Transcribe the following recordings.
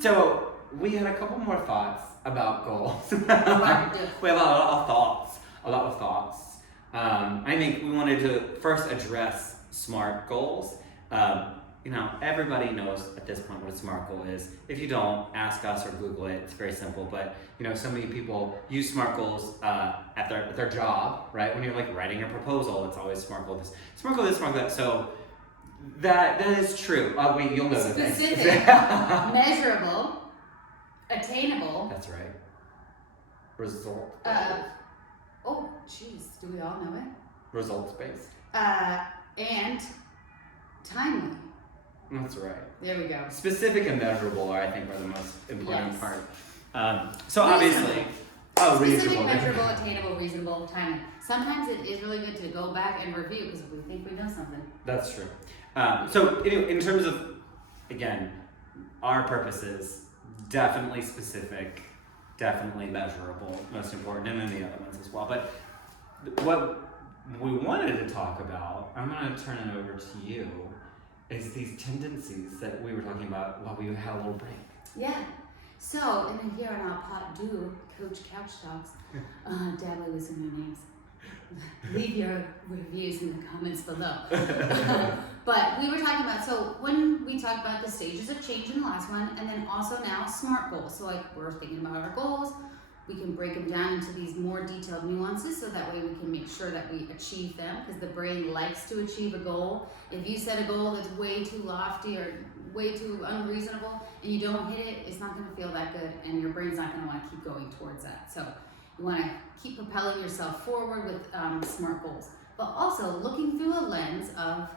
So we had a couple more thoughts about goals. We have a lot of thoughts. I think we wanted to first address SMART goals. Everybody knows at this point what a SMART goal is. If you don't, ask us or Google it. It's very simple. But so many people use SMART goals at their job, right? When you're like writing a proposal, it's always SMART goal this, SMART goal this, SMART goal that. So that is true. Wait, you'll know the things. Specific, measurable, attainable. That's right. Result. Oh, jeez, do we all know it? Results based. And timely. That's right. There we go. Specific and measurable are, I think, are the most important part. So reasonable. Obviously, specific, reasonable, measurable, attainable, reasonable, timely. Sometimes it is really good to go back and review because we think we know something. That's true. So in terms of, again, our purposes, definitely specific, definitely measurable, most important, and then the other ones as well. But what we wanted to talk about, I'm going to turn it over to you, is these tendencies that we were talking about while we had a little break. Yeah. So, and then here on our pot do, Coach Couch Talks, Dad, with some new names. Leave your reviews in the comments below. But we were talking about, so when we talked about the stages of change in the last one, and then also now SMART goals. So like we're thinking about our goals, we can break them down into these more detailed nuances so that way we can make sure that we achieve them, because the brain likes to achieve a goal. If you set a goal that's way too lofty or way too unreasonable and you don't hit it, it's not going to feel that good and your brain's not going to want to keep going towards that. So you want to keep propelling yourself forward with SMART goals, but also looking through a lens of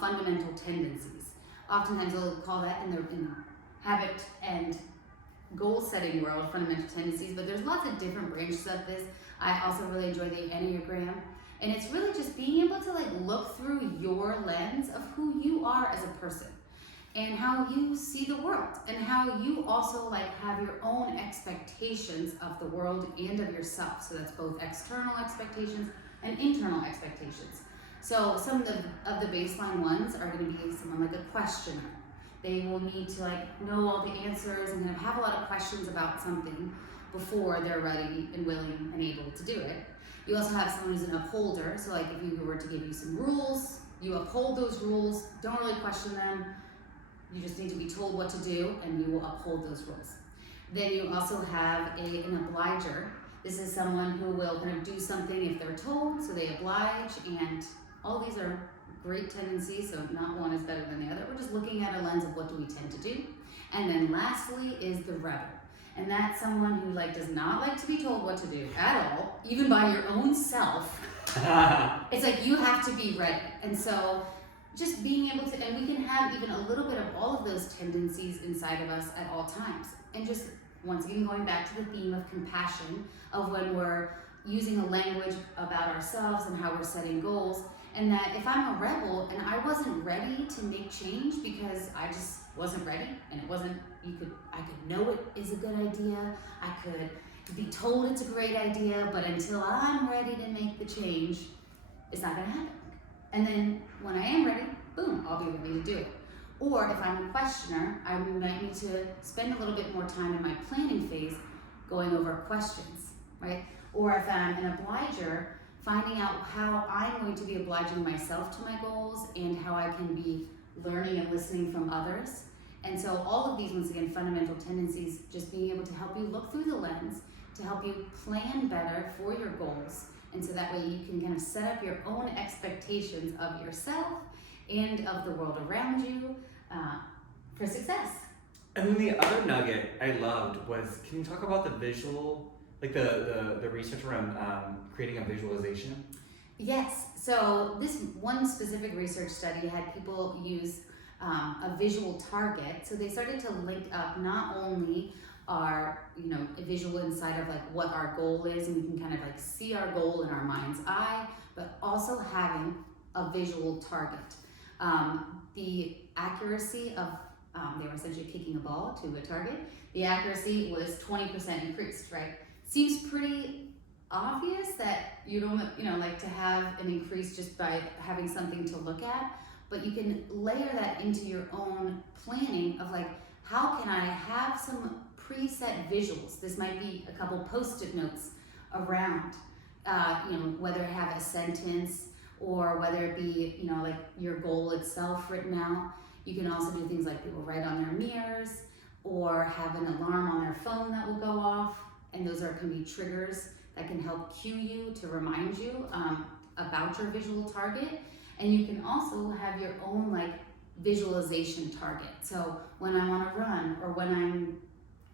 fundamental tendencies. Oftentimes we'll call that in the habit and goal setting world, fundamental tendencies, but there's lots of different branches of this. I also really enjoy the Enneagram, and it's really just being able to like look through your lens of who you are as a person and how you see the world and how you also like have your own expectations of the world and of yourself. So that's both external expectations and internal expectations. So some of the baseline ones are going to be someone like a questioner. They will need to like know all the answers and kind of have a lot of questions about something before they're ready and willing and able to do it. You also have someone who's an upholder. So like if you were to give you some rules, you uphold those rules, don't really question them. You just need to be told what to do and you will uphold those rules. Then you also have an obliger. This is someone who will kind of do something if they're told, so they oblige, and all these are great tendencies, so not one is better than the other. We're just looking at a lens of what do we tend to do. And then lastly is the rebel. And that's someone who like does not like to be told what to do at all, even by your own self. It's like you have to be ready. And so just being able to, and we can have even a little bit of all of those tendencies inside of us at all times. And just once again, going back to the theme of compassion, of when we're using a language about ourselves and how we're setting goals. And that if I'm a rebel and I wasn't ready to make change because I just wasn't ready, and it wasn't, I could know it is a good idea, I could be told it's a great idea, but until I'm ready to make the change, it's not gonna happen. And then when I am ready, boom, I'll be ready to do it. Or if I'm a questioner, I might need to spend a little bit more time in my planning phase going over questions, right? Or if I'm an obliger, finding out how I'm going to be obliging myself to my goals and how I can be learning and listening from others. And so all of these, once again, fundamental tendencies, just being able to help you look through the lens, to help you plan better for your goals. And so that way you can kind of set up your own expectations of yourself and of the world around you for success. And then the other nugget I loved was, can you talk about the visual, like the research around creating a visualization? Yes. So this one specific research study had people use a visual target. So they started to link up not only our, a visual inside of like what our goal is, and we can kind of like see our goal in our mind's eye, but also having a visual target. The accuracy of, they were essentially kicking a ball to a target. The accuracy was 20% increased, right? Seems pretty obvious that you don't, like to have an increase just by having something to look at, but you can layer that into your own planning of like, how can I have some preset visuals? This might be a couple post-it notes around, whether it have a sentence or whether it be, like your goal itself written out. You can also do things like people write on their mirrors or have an alarm on their phone that will go off. And those can be triggers that can help cue you to remind you about your visual target. And you can also have your own visualization target. So when I want to run or when I'm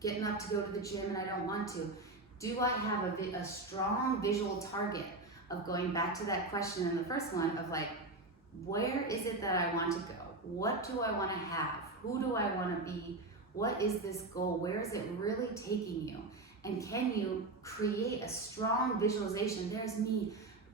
getting up to go to the gym and I don't want to, do I have a strong visual target of going back to that question in the first one of where is it that I want to go? What do I want to have? Who do I want to be? What is this goal? Where is it really taking you? And can you create a strong visualization? There's me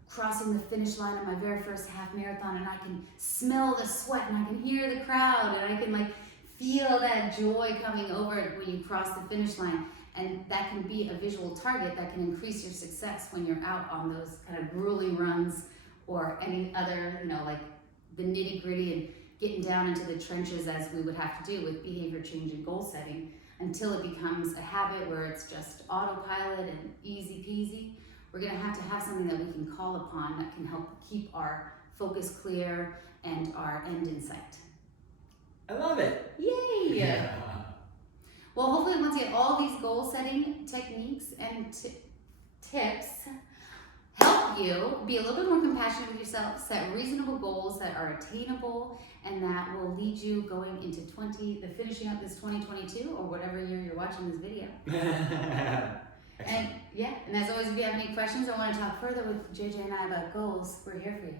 crossing the finish line of my very first half marathon, and I can smell the sweat, and I can hear the crowd, and I can feel that joy coming over when you cross the finish line. And that can be a visual target that can increase your success when you're out on those kind of grueling runs or any other, the nitty gritty and getting down into the trenches as we would have to do with behavior change and goal setting until it becomes a habit where it's just autopilot and easy peasy. We're gonna have to have something that we can call upon that can help keep our focus clear and our end in sight. I love it. Yay! Yeah. Well, hopefully once again, all these goal setting techniques and tips help you be a little bit more compassionate with yourself, set reasonable goals that are attainable, and that will lead you going into finishing up this 2022 or whatever year you're watching this video. And as always, if you have any questions or want to talk further with JJ and I about goals, we're here for you.